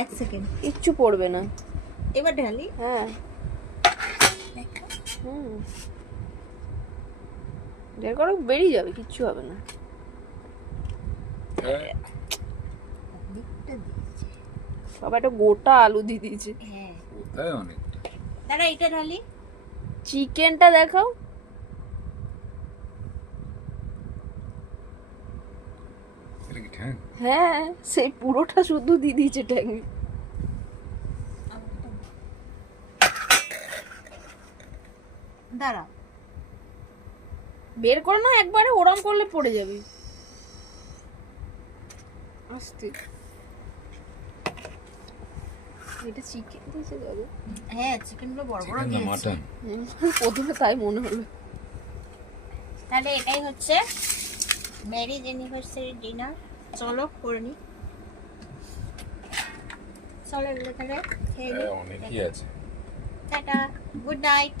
এক সেকেন্ড, কিচ্ছু পড়বে না। এবার ঢালি। হ্যাঁ বের করো, বেরিয়ে যাবে, কিচ্ছু হবে না। সব একটা গোটা আলু দিয়ে দিয়েছে। হ্যাঁ তাই অনেকটা। দাঁড়া, এটা ঢালি। চিকেনটা দেখাও। এটা কি ঠ্যাং? হ্যাঁ সেই পুরোটা শুধু দিয়ে দিয়েছে ট্যাঙ্গি। দাঁড়া, বের করো না, একবারে ওরম করলে পড়ে যাবে। আস্তে। এটা চিকেন দিয়েছে দাদু। হ্যাঁ চিকেনগুলো বড় বড় চিকেন না দিয়েছে। মাটন? প্রথমে তাই মনে হলো। তাহলে এটাই হচ্ছে ম্যারেজ অ্যানিভার্সারি ডিনার। চলো করে নি, চলো এগুলো তাহলে খেয়ে নি। অনেকই আছে। Tata, good night.